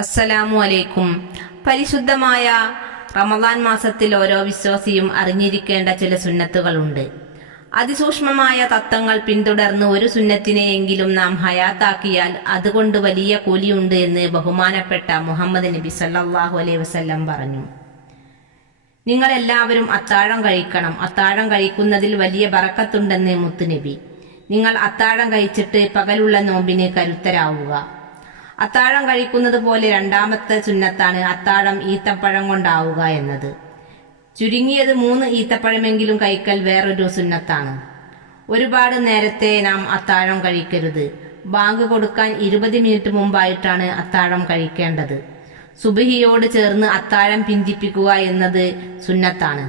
അസ്സലാമു അലൈക്കും. പരിശുദ്ധമായ റമദാൻ മാസത്തിൽ ഓരോ വിശ്വാസിയും അറിഞ്ഞിരിക്കേണ്ട ചില സുന്നത്തുകളുണ്ട്. അതിസൂക്ഷ്മമായ തത്വങ്ങൾ പിന്തുടർന്ന് ഒരു സുന്നത്തിനെയെങ്കിലും നാം ഹയാത്താക്കിയാൽ അതുകൊണ്ട് വലിയ കൂലിയുണ്ട് എന്ന് ബഹുമാനപ്പെട്ട മുഹമ്മദ് നബി സല്ലല്ലാഹു അലൈഹി വസല്ലം പറഞ്ഞു. നിങ്ങളെല്ലാവരും അത്താഴം കഴിക്കണം. അത്താഴം കഴിക്കുന്നതിൽ വലിയ ബറക്കത്തുണ്ടെന്ന് മുത്തുനബി. നിങ്ങൾ അത്താഴം കഴിച്ചിട്ട് പകലുള്ള നോമ്പിന് കരുത്തരാവുക. അത്താഴം കഴിക്കുന്നത് പോലെ രണ്ടാമത്തെ സുന്നത്താണ് അത്താഴം ഈത്തപ്പഴം കൊണ്ടാവുക എന്നത്. ചുരുങ്ങിയത് 3 ഈത്തപ്പഴമെങ്കിലും കഴിക്കൽ വേറൊരു സുന്നത്താണ്. ഒരുപാട് നേരത്തെ നാം അത്താഴം കഴിക്കരുത്. ബാങ്ക് കൊടുക്കാൻ 20 മിനിറ്റ് മുമ്പായിട്ടാണ് അത്താഴം കഴിക്കേണ്ടത്. സുബഹിയോട് ചേർന്ന് അത്താഴം പിന്തിപ്പിക്കുക എന്നത് സുന്നത്താണ്.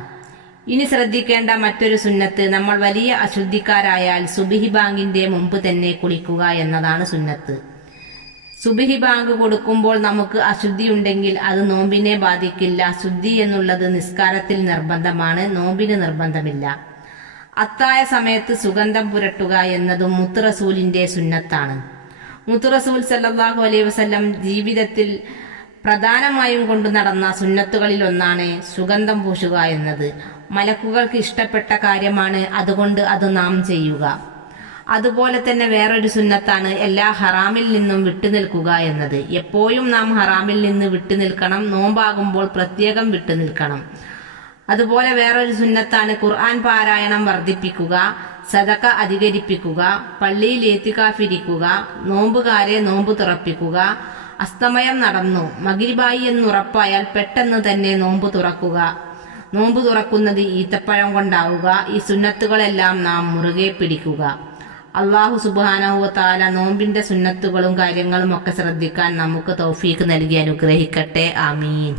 ഇനി ശ്രദ്ധിക്കേണ്ട മറ്റൊരു സുന്നത്ത്, നമ്മൾ വലിയ അശുദ്ധിക്കാരായാൽ സുബഹി ബാങ്കിന്റെ മുമ്പ് തന്നെ കുളിക്കുക എന്നതാണ് സുന്നത്ത്. സുബഹി ബാങ്ക് കൊടുക്കുമ്പോൾ നമുക്ക് അശുദ്ധിയുണ്ടെങ്കിൽ അത് നോമ്പിനെ ബാധിക്കില്ല. ശുദ്ധി എന്നുള്ളത് നിസ്കാരത്തിൽ നിർബന്ധമാണ്, നോമ്പിന് നിർബന്ധമില്ല. അത്തായ സമയത്ത് സുഗന്ധം പുരട്ടുക എന്നതും മുത്തുറസൂലിന്റെ സുന്നത്താണ്. മുത്തുറസൂൽ സല്ലല്ലാഹു അലൈഹി വസല്ലം ജീവിതത്തിൽ പ്രധാനമായും കൊണ്ടു നടന്ന സുന്നത്തുകളിൽ ഒന്നാണ് സുഗന്ധം പൂശുക എന്നത്. മലക്കുകൾക്ക് ഇഷ്ടപ്പെട്ട കാര്യമാണ്, അതുകൊണ്ട് അത് നാം ചെയ്യുക. അതുപോലെ തന്നെ വേറൊരു സുന്നത്താണ് എല്ലാ ഹറാമിൽ നിന്നും വിട്ടുനിൽക്കുക എന്നത്. എപ്പോഴും നാം ഹറാമിൽ നിന്ന് വിട്ടുനിൽക്കണം. നോമ്പാകുമ്പോൾ പ്രത്യേകം വിട്ടുനിൽക്കണം. അതുപോലെ വേറൊരു സുന്നത്താണ് ഖുർആൻ പാരായണം വർദ്ധിപ്പിക്കുക, സദഖ അധികരിപ്പിക്കുക, പള്ളിയിൽ ഏത്തിക്കാഫിരിക്കുക, നോമ്പുകാരെ നോമ്പ് തുറപ്പിക്കുക. അസ്തമയം നടന്നു മഗ്രിബായി എന്നുറപ്പായാൽ പെട്ടെന്ന് തന്നെ നോമ്പ് തുറക്കുക. നോമ്പ് തുറക്കുന്നത് ഈത്തപ്പഴം കൊണ്ടാവുക. ഈ സുന്നത്തുകളെല്ലാം നാം മുറുകെ പിടിക്കുക. അല്ലാഹു സുബ്ഹാനഹു വ തആല നോമ്പിന്റെ സുന്നത്തുകളും കാര്യങ്ങളും ഒക്കെ ശ്രദ്ധിക്കാൻ നമുക്ക് തൗഫീഖ് നൽകി അനുഗ്രഹിക്കട്ടെ. ആമീൻ.